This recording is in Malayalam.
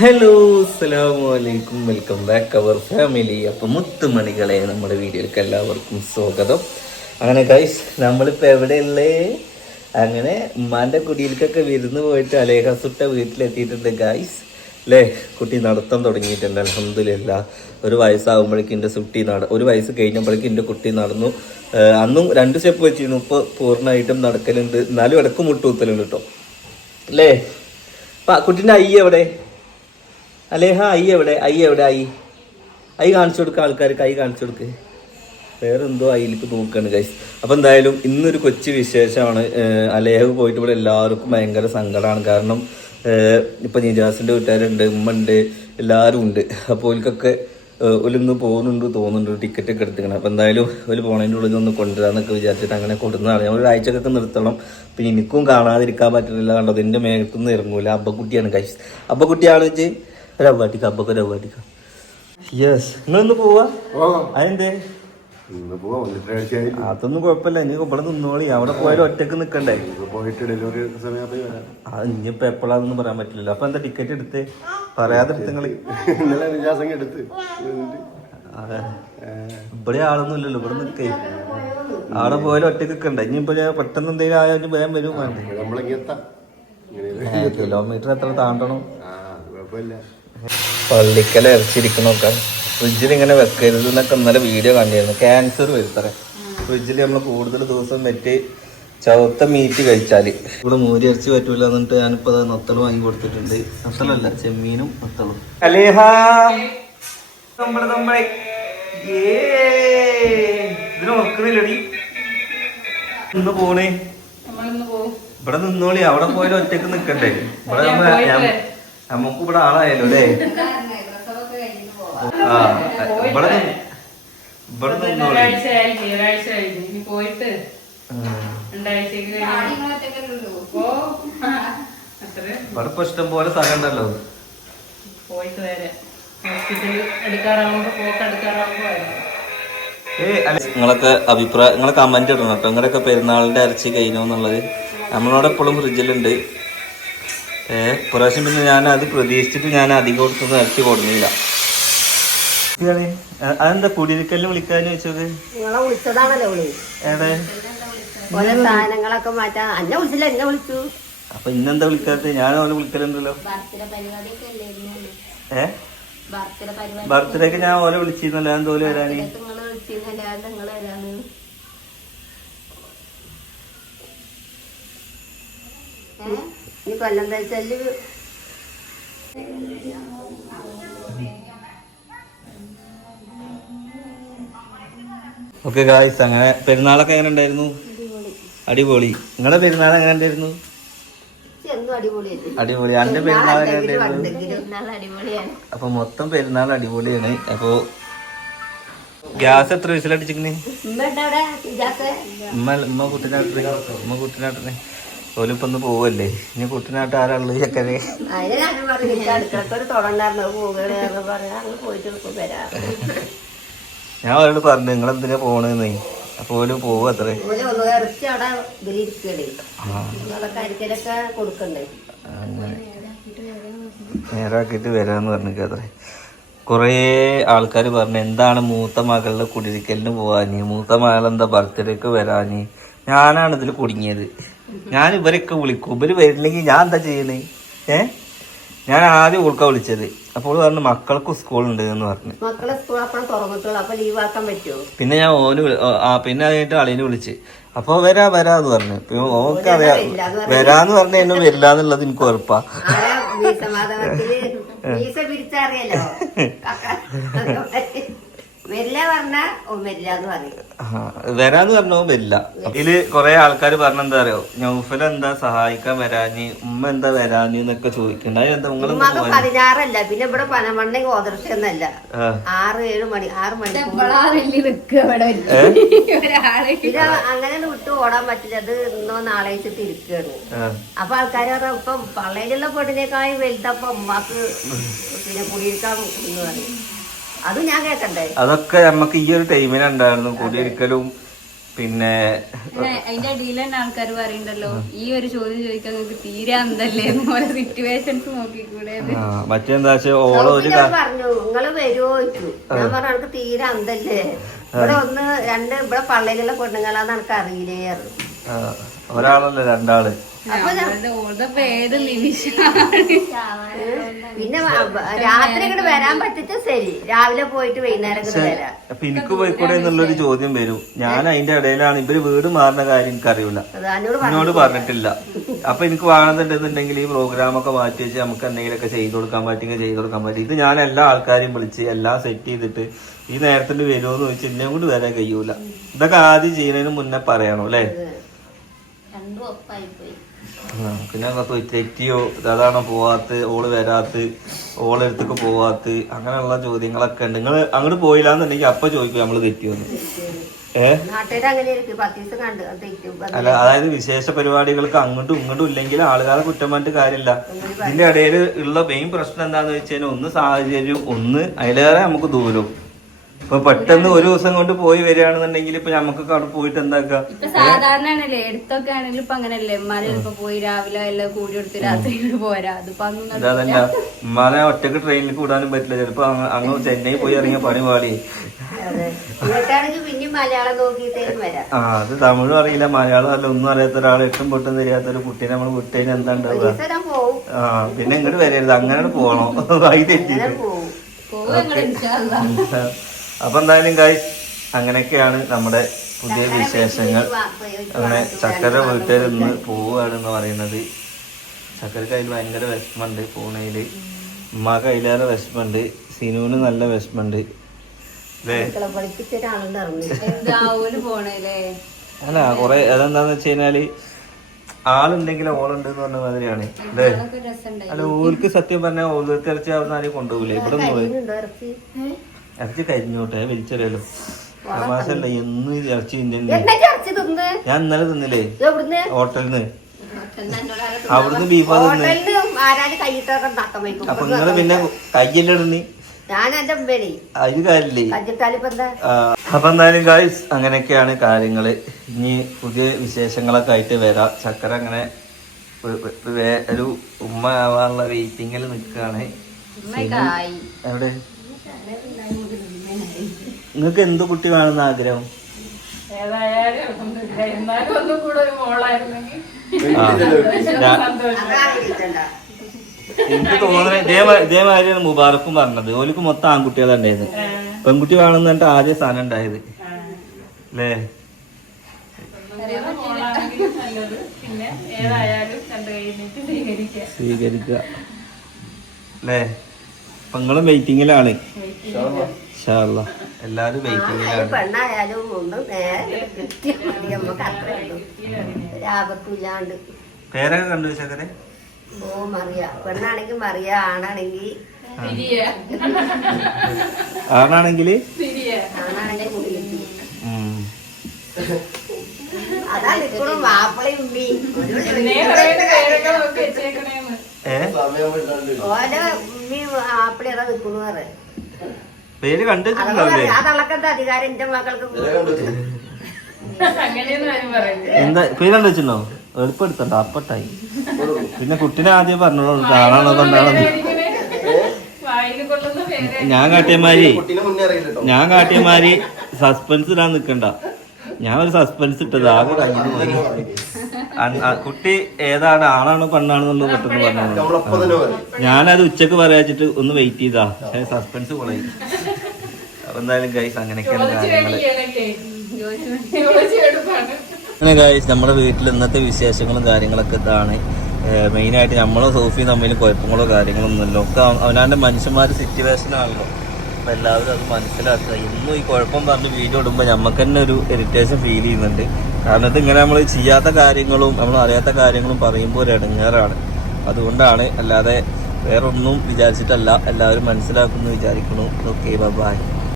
ഹലോ അസ്സലാമലൈക്കും, വെൽക്കം ബാക്ക് അവർ ഫാമിലി. അപ്പോൾ മുത്തുമണികളെ, നമ്മുടെ വീഡിയോയിലേക്ക് എല്ലാവർക്കും സ്വാഗതം. അങ്ങനെ ഗൈസ്, നമ്മളിപ്പോൾ എവിടെയുള്ളേ? അങ്ങനെ ഉമ്മാൻ്റെ കുടിയിലേക്കൊക്കെ വിരുന്ന് പോയിട്ട് അലേഖ സുട്ട വീട്ടിലെത്തിയിട്ടുണ്ട് ഗൈസ്. അല്ലേ, കുട്ടി നടത്തം തുടങ്ങിയിട്ടുണ്ട്. അൽഹംദുലില്ലാ. ഒരു വയസ്സാകുമ്പോഴേക്കും എൻ്റെ കുട്ടി ഒരു വയസ്സ് കഴിഞ്ഞപ്പോഴേക്കും എൻ്റെ കുട്ടി നടന്നു. അന്നും 2 സ്റ്റെപ്പ് വെച്ചിരുന്നു, ഇപ്പോൾ പൂർണ്ണമായിട്ടും നടക്കലുണ്ട്. എന്നാലും ഇടക്ക് മുട്ടുകുത്തലുണ്ട് കേട്ടോ. അല്ലേ, കുട്ടീൻ്റെ അയ്യ എവിടെ? അലേഹ, അയ്യ എവിടെ? ഐ കാണിച്ചു കൊടുക്കുക, ആൾക്കാർക്ക് ഐ കാണിച്ചു കൊടുക്ക്. വേറെ എന്തോ അയിലേക്ക് നോക്കുകയാണ് ഗൈസ്. അപ്പം എന്തായാലും ഇന്നൊരു കൊച്ചു വിശേഷമാണ്. അലേഹ പോയിട്ട് ഇവിടെ എല്ലാവർക്കും ഭയങ്കര സങ്കടമാണ്. കാരണം ഇപ്പം നിജാസിൻ്റെ വീട്ടുകാരുണ്ട്, ഉമ്മ ഉണ്ട്, എല്ലാവരും ഉണ്ട്. അപ്പോൾ ഓൽക്കൊക്കെ ഒലിന്ന് പോകുന്നുണ്ട് തോന്നുന്നുണ്ട്, ടിക്കറ്റ് ഒക്കെ എടുത്തിക്കണം. അപ്പോൾ എന്തായാലും ഒരു പോണതിൻ്റെ ഉള്ളിൽ ഒന്ന് കൊണ്ടുവരാമെന്നൊക്കെ വിചാരിച്ചിട്ട് അങ്ങനെ കൊടുക്കുന്നതാണ്. ഞങ്ങൾ ഒരാഴ്ചക്കൊക്കെ നിർത്തണം. പിന്നെ എനിക്കും കാണാതിരിക്കാൻ പറ്റുന്നില്ല. കണ്ടത് എൻ്റെ മേഘത്തൊന്നും ഇറങ്ങൂല. അബ്ബക്കുട്ടിയാണ് ഗൈസ്. അബ്ബക്കുട്ടിയാണ് വെച്ച് ഒരു അവ്വാട്ടിക്ക, അബ്ബക്ക് ഒരു അവ്വാട്ടിക്ക. യെസ്, നിങ്ങളൊന്ന് പോവാ? അതെന്തേ? അതൊന്നും കുഴപ്പമില്ല, ഇനി ഇവിടെ നിന്നോളി. അവിടെ പോയാലും ഒറ്റക്ക് നിക്കണ്ടേ? അത് ഇനിയിപ്പോ എപ്പോഴാന്നൊന്നും പറയാൻ പറ്റില്ലല്ലോ. അപ്പൊ എന്താ ടിക്കറ്റ് എടുത്ത് പറയാതെടുത്ത് നിങ്ങള്? അതെ, ഇവിടെ ആളൊന്നും ഇല്ലല്ലോ, ഇവിടെ നിക്കേ. അവിടെ പോയാലും ഒറ്റക്ക് നിക്കണ്ടേ? ഇനിയിപ്പോ പെട്ടെന്ന് എന്തെങ്കിലും ആയാലും വേഗം വരും വേണ്ടേ? കിലോമീറ്റർ എത്ര താണ്ടണം? പള്ളിക്കല ഇറച്ചിരിക്കണോക്കാൻ ഫ്രിഡ്ജിൽ ഇങ്ങനെ വെക്കരുത് എന്നൊക്കെ ഇന്നലെ വീഡിയോ കണ്ടിരുന്നു. ക്യാൻസർ വരുത്തറേ ഫ്രിഡ്ജിൽ നമ്മൾ കൂടുതൽ ദിവസം വെച്ച് ചവത്ത മീറ്റ് കഴിച്ചാൽ. ഇവിടെ മൂരി ഇറച്ചി പറ്റൂല എന്നിട്ട് ഞാനിപ്പോൾ അത് നത്തള് വാങ്ങി കൊടുത്തിട്ടുണ്ട്. നത്തളല്ല, ചെമ്മീനും നത്തളും. ഇതിന് ഓർക്കണില്ലടി. ഇന്ന് പോണേ, ഇവിടെ നിന്നോളി. അവിടെ പോയാലും ഒറ്റക്ക് നിക്കണ്ടേ? ഇവിടെ നമുക്ക് ഇവിടെ ആളായാലോ അല്ലേ? ഇവിടെ ഇപ്പൊ ഇഷ്ടം പോലെ സ്ഥലം ഉണ്ടല്ലോ. നിങ്ങളൊക്കെ അഭിപ്രായം, നിങ്ങളെ കമന്റ് ഇടണം കേട്ടോ. നിങ്ങളൊക്കെ പെരുന്നാളിന്റെ ഇറച്ചി കഴിഞ്ഞോ എന്നുള്ളത്. നമ്മളോട് എപ്പോഴും ഫ്രിഡ്ജിലുണ്ട്. പ്രാവശ്യം പിന്നെ ഞാൻ അത് പ്രതീക്ഷിച്ചിട്ട് ഞാൻ അധികം കൊടുത്തൊന്നും ഇറച്ചി കൊടുന്നില്ല. അതെന്താ കുടിയിരിക്കലിന് വിളിക്കാന്ന് ചോദിച്ചത്? നിങ്ങളെ വിളിച്ചതാണല്ലോ. ഏടെ സാധനങ്ങളൊക്കെ മാറ്റാൻ എന്നെ വിളിച്ചില്ല, എന്നെ വിളിച്ചു. അപ്പൊ ഇന്നെന്താ വിളിക്കാത്ത? ഞാൻ ഓലെ വിളിക്കലുണ്ടല്ലോ. ബർത്ത്ഡേക്ക് ഞാൻ ഓലെ വിളിച്ചിരുന്നല്ലോ. ഞാൻ തോലെ വരാന്. കൊല്ലം തയ്ച്ചല് ഓക്കെ ഗായ്സ്, അങ്ങനെ പെരുന്നാളൊക്കെ എങ്ങനെ ഉണ്ടായിരുന്നു? അടിപൊളി. നിങ്ങളെ പെരുന്നാൾ എങ്ങനെ ഉണ്ടായിരുന്നു? അടിപൊളി. അന്റെ പെരുന്നാൾ എങ്ങനെ ഉണ്ടായിരുന്നു? അപ്പൊ മൊത്തം പെരുന്നാൾ അടിപൊളിയാണ്. അപ്പൊ ഗ്യാസ് എത്ര വിസിലടിച്ചിക്കണേ? ഉമ്മ കുട്ടിനാട്ടിനെ ഓലിപ്പൊന്ന് പോവല്ലേ? ഇനി കുട്ടിനാട്ട് ആരാള് ചെക്കനെ? ഞാൻ അവരോട് പറഞ്ഞു നിങ്ങളെന്തിനാ പോണെന്ന്. അപ്പൊ ഓല് പോവും അത്രേ. നേരാക്കിട്ട് വരാന്ന് പറഞ്ഞിട്ടത്രേ. കുറേ ആൾക്കാർ പറഞ്ഞു എന്താണ് മൂത്ത മകളുടെ കുടിയിരിക്കലിന് പോവാന്, മൂത്ത മകളെന്താ ബർത്ത്ഡേക്ക് വരാന്. ഞാനാണ് ഇതിൽ കുടുങ്ങിയത്. ഞാൻ ഇവരൊക്കെ വിളിക്കും, ഇവര് വരില്ലെങ്കിൽ ഞാൻ എന്താ ചെയ്യുന്നത്? ഞാൻ ആദ്യം ഓൾക്കാ വിളിച്ചത്. അപ്പോൾ പറഞ്ഞു മക്കൾക്ക് സ്കൂളുണ്ട് എന്ന് പറഞ്ഞു. പിന്നെ ഞാൻ ഓന് പിന്നെ കഴിഞ്ഞിട്ട് അളിനെ വിളിച്ച്. അപ്പൊ വരാന്ന് പറഞ്ഞു. പിന്നെ ഓർക്ക് അറിയാം വരാന്ന് പറഞ്ഞ എന്നെ വരില്ലാന്നുള്ളത് എനിക്ക് ഉറപ്പാ. വരാന്ന് പറഞ്ഞോ വരില്ല. ഇതില് കൊറേ ആൾക്കാർ പറഞ്ഞെന്താ അറിയോ, നൗഫൽ എന്താ സഹായിക്കാൻ വരാഞ്ഞ്, ഉമ്മ എന്താ വരാഞ്ഞ് എന്നൊക്കെ ചോദിക്കണ്ട. അതെന്താ നിങ്ങൾ 16 പിന്നെ ഇവിടെ പനമണ്ണ ഓദർശന്നല്ല 6-7 മണി 6 മണി അങ്ങനെ വിട്ട് ഓടാൻ പറ്റില്ല. അത് ഇന്നോ നാളെ വെച്ചിട്ട് ഇരിക്കുകയാണ്. അപ്പൊ ആൾക്കാർ പറഞ്ഞ ഇപ്പം പള്ളയിലുള്ള പെണ്ണിനേക്കാളും വലുതപ്പം ഉമ്മാക്ക് പിന്നെ കുടിയിരിക്കാൻ എന്ന് പറയും. അത് ഞാൻ കേക്കണ്ടേ? അതൊക്കെ നമ്മക്ക് ഈ ഒരു ടൈമിനുണ്ടായിരുന്നു കുടിയിരിക്കലും പിന്നെ അതിന്റെ അടിയിൽ തന്നെ ആൾക്കാർ പറയണ്ടല്ലോ ഈ ഒരു ചോദ്യം ചോദിക്കാൻ നിങ്ങൾക്ക് തീരെ അന്തല്ലേ പോലെ സിറ്റുവേഷൻസ് നോക്കിക്കൂടെ. മറ്റെന്താ വെച്ചാൽ ഓളോ ഒരു പറഞ്ഞു നിങ്ങള് വരുമോ ചോദിച്ചു. ഞാൻ പറഞ്ഞു എനിക്ക് തീരെ അന്തല്ലേ, ഇവിടെ ഒന്ന് രണ്ട് ഇവിടെ പള്ളിയിലുള്ള പെണ്ണുങ്ങളാന്ന് എനിക്ക് അറിയില്ലേ. ഒരാളല്ല രണ്ടാള്. പേര് നിമിഷം. പിന്നെ രാത്രി ഇങ്ങോട്ട് വരാൻ പറ്റിച്ച ശരി, രാവിലെ പോയിട്ട് വൈകുന്നേരം വരാം. അപ്പൊ എനിക്ക് പോയിക്കൂടെ എന്നുള്ളൊരു ചോദ്യം വരും. ഞാൻ അതിന്റെ ഇടയിലാണ് ഇവര് വീട് മാറുന്ന കാര്യം എനിക്കറിയില്ല, എന്നോട് പറഞ്ഞിട്ടില്ല. അപ്പൊ എനിക്ക് വേണമെന്നുണ്ടെന്നുണ്ടെങ്കിൽ ഈ പ്രോഗ്രാമൊക്കെ മാറ്റി വെച്ച് നമുക്ക് എന്തെങ്കിലുമൊക്കെ ചെയ്ത് കൊടുക്കാൻ പറ്റുമെങ്കിൽ ചെയ്ത് കൊടുക്കാൻ പറ്റും. ഇത് ഞാൻ എല്ലാ ആൾക്കാരെയും വിളിച്ച് എല്ലാം സെറ്റ് ചെയ്തിട്ട് ഈ നേരത്തിന്റെ വരുമോ എന്ന് ചോദിച്ചാൽ എന്നെ കൊണ്ട് വരാൻ കഴിയൂല. ഇതൊക്കെ ആദ്യം ചെയ്യുന്നതിന് മുന്നേ പറയണോ അല്ലേ? പിന്നെ തെറ്റിയോ, അതാണോ പോവാത്ത്, ഓള് വരാത്ത്, ഓളെടുത്തൊക്കെ പോവാത്ത്, അങ്ങനെയുള്ള ചോദ്യങ്ങളൊക്കെ ഉണ്ട്. നിങ്ങൾ അങ്ങോട്ട് പോയില്ലാന്നുണ്ടെങ്കിൽ അപ്പൊ ചോദിക്കും നമ്മള് തെറ്റിയോന്ന്. അല്ല, അതായത് വിശേഷ പരിപാടികൾക്ക് അങ്ങോട്ടും ഇങ്ങോട്ടും ഇല്ലെങ്കിൽ ആളുകളെ കുറ്റം പറഞ്ഞിട്ട് കാര്യമില്ല. ഇതിന്റെ ഇടയിൽ ഉള്ള മെയിൻ പ്രശ്നം എന്താന്ന് വെച്ച് കഴിഞ്ഞാൽ ഒന്ന് സാഹചര്യം, ഒന്ന് അതിലേറെ നമുക്ക് ദൂരവും. ഇപ്പൊ പെട്ടെന്ന് ഒരു ദിവസം കൊണ്ട് പോയി വരികയാണെന്നുണ്ടെങ്കിൽ ഇപ്പൊ നമുക്ക് അവിടെ പോയിട്ട് എന്താക്കാം. സാധാരണ ആണല്ലേ, എടുത്തൊക്കെ ആണെങ്കിലും ഇപ്പൊ അങ്ങനല്ലേ, ഉമ്മാനെ ചിലപ്പോ പോയി രാവിലെ എല്ലാം കൂടി എടുത്ത് രാത്രി പോരാ. അതല്ല, ഉമ്മാനെ ഒറ്റക്ക് ട്രെയിനിൽ കൂടാനും പറ്റില്ല. ചിലപ്പോ അങ്ങ് ചെന്നൈ പോയി ഇറങ്ങിയ പണി പാടി. അത് തമിഴും അറിയില്ല, മലയാളം അല്ല, ഒന്നും അറിയാത്ത ഒരാൾ, എട്ടും പൊട്ടും தெரியாത്ത ഒരു കുട്ടീനെ നമ്മൾ വിട്ടതിന് എന്താ ഉണ്ടാവുക? പിന്നെ ഇങ്ങോട്ട് വരരുത്, അങ്ങനെ പോകണം. വൈ തെറ്റിട്ട്. അപ്പൊ എന്തായാലും ഗൈസ് അങ്ങനെയൊക്കെയാണ് നമ്മുടെ പുതിയ വിശേഷങ്ങൾ. അങ്ങനെ ചക്കര വീട്ടിൽ നിന്ന് പോവുകയാണെന്ന് പറയുന്നത്. ചക്കരക്ക് അതിൽ ഭയങ്കര വിഷമമുണ്ട് പൂനെയില്, ഉമ്മാക്ക് അതിലേറെ വിഷമമുണ്ട്, സിനുവിന് നല്ല വിഷമമുണ്ട് അല്ലേ? അല്ല കൊറേ അതെന്താന്ന് വെച്ച് കഴിഞ്ഞാല് ആളുണ്ടെങ്കിൽ ഓളുണ്ട് എന്ന് പറഞ്ഞ മാതിരിയാണ് അല്ലേ? അല്ല, ഓൾക്ക് സത്യം പറഞ്ഞാൽ ഓലത്തെ ഇറച്ചി ആവുന്ന കൊണ്ടുപോകില്ലേ? ഇവിടെ നിന്ന് ഇറച്ചി കരിഞ്ഞോട്ടെ വലിച്ചറിയാലോ. തമാശല്ല, എന്നും ഇറച്ചി ഞാൻ ഇന്നലെ തിന്നില്ലേ ഹോട്ടലിൽ നിന്ന്, അവിടുന്ന് ബീഫാ തിന്ന്. അപ്പൊ നിങ്ങള് പിന്നെ കയ്യല്ലിടണി അതിന് കാര്യമില്ലേ? അപ്പൊ എന്തായാലും ഗായ്സ് അങ്ങനെയൊക്കെയാണ് കാര്യങ്ങള്. ഇനി പുതിയ വിശേഷങ്ങളൊക്കെ ആയിട്ട് വരാം. ചക്കര അങ്ങനെ ഒരു ഉമ്മ ആവാനുള്ള വെയിറ്റിങ്ങിൽ നിൽക്കുകയാണ്. എവിടെ നിങ്ങൾക്ക് എന്ത് കുട്ടി വേണമെന്ന് ആഗ്രഹം? എനിക്ക് തോന്നുന്നത് ഇതേമാതിരിയാണ് മുബാറക്കും പറഞ്ഞത്. ഓലിക്ക് മൊത്തം ആൺകുട്ടികളുണ്ടായിരുന്നു, പെൺകുട്ടി വേണമെന്ന് പറഞ്ഞിട്ട് ആദ്യം സ്ഥാനം ഉണ്ടായത് അല്ലേ? സ്വീകരിക്കുക അല്ലേ? അപ്പൊ നിങ്ങളും വെയിറ്റിങ്ങിലാണ്. എല്ലാരും വെയിറ്റിങ്ങിലാണ്. പേരൊക്കെ കണ്ടു ചക്കരെ? ഓ മറിയ, പെണ്ണാണെങ്കിൽ മറിയ, ആണാണെങ്കിൽ ആണാണെങ്കിൽ അതാ നിൽക്കണം മാപ്പിളയും ഉമ്മി. ഓരോ ഉമ്മി മാപ്പിള അതാ നിൽക്കുന്നു പറയാ. പേര് കണ്ടു. അതളക്കത്തെ അധികാരം എന്റെ മക്കൾക്ക് എന്താ പേര് കണ്ടു വെച്ചിട്ടുണ്ടോ? എളുപ്പെടുത്തണ്ട, അപ്പട്ടായി. പിന്നെ കുട്ടീനെ ആദ്യം പറഞ്ഞോളൂ ആണാണോ കൊണ്ടാണോ. ഞാൻ കാട്ടിയമാരി സസ്പെൻസ് ഇടാൻ നിക്കണ്ട. ഞാൻ ഒരു സസ്പെൻസ് ഇട്ടത് ആകെ കഴിഞ്ഞു പോയി. കുട്ടി ഏതാണ്, ആണാണോ പെണ്ണാണെന്നുള്ളത് പെട്ടെന്ന് പറഞ്ഞു. ഞാനത് ഉച്ചക്ക് പറയാച്ചിട്ട് ഒന്ന് വെയിറ്റ് ചെയ്താ, സസ്പെൻസ് കൊളയി. അപ്പൊ എന്തായാലും ഗൈസ് അങ്ങനെയൊക്കെയാണ് കാര്യങ്ങള്. അങ്ങനെ ഗൈസ് നമ്മുടെ വീട്ടിൽ ഇന്നത്തെ വിശേഷങ്ങളും കാര്യങ്ങളൊക്കെ ഇതാണ്. മെയിനായിട്ട് നമ്മളോ സോഫിയും തമ്മിൽ കുഴപ്പങ്ങളോ കാര്യങ്ങളൊന്നുമില്ല. ഒക്കെ അവനാൻ്റെ മനുഷ്യന്മാർ സിറ്റുവേഷനാണല്ലോ. അപ്പം എല്ലാവരും അത് മനസ്സിലാക്കുക. ഇന്നും ഈ കുഴപ്പം പറഞ്ഞ് വീഡിയോ ഇടുമ്പോൾ നമുക്ക് തന്നെ ഒരു ഇറിറ്റേഷൻ ഫീൽ ചെയ്യുന്നുണ്ട്. കാരണം ഇതിങ്ങനെ നമ്മൾ ചെയ്യാത്ത കാര്യങ്ങളും നമ്മൾ അറിയാത്ത കാര്യങ്ങളും പറയുമ്പോൾ ഒരു ഇടങ്ങേറാണ്. അതുകൊണ്ടാണ്, അല്ലാതെ വേറൊന്നും വിചാരിച്ചിട്ടല്ല. എല്ലാവരും മനസ്സിലാക്കുമെന്ന് വിചാരിക്കുന്നു. Okay, by.